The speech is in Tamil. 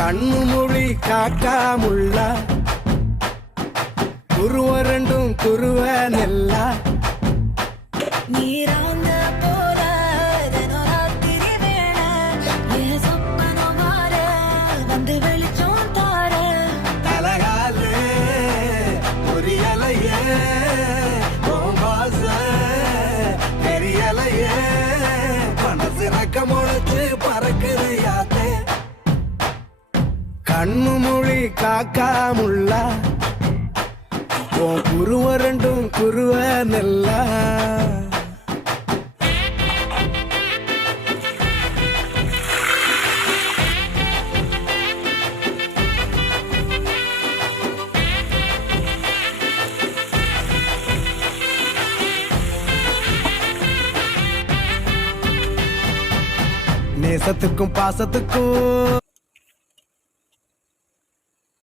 கண்ணு மொழி காக்காமுள்ள குருவ ரெண்டும் குருவ நெல்லா நீராங்க போல தினராத்திரி வேளை என் சொப்பனம் மாற வந்து வெளிச்சம் தார தலகாலே புரியலையே பாச தெரியலையே மனசு ரக்க முளைச்சு பறக்குறையாத்தே கண்ணு மொழி காக்காமுள்ள குருவ ரெண்டும் குருவ நெல்லா நேசத்துக்கும் பாசத்துக்கும்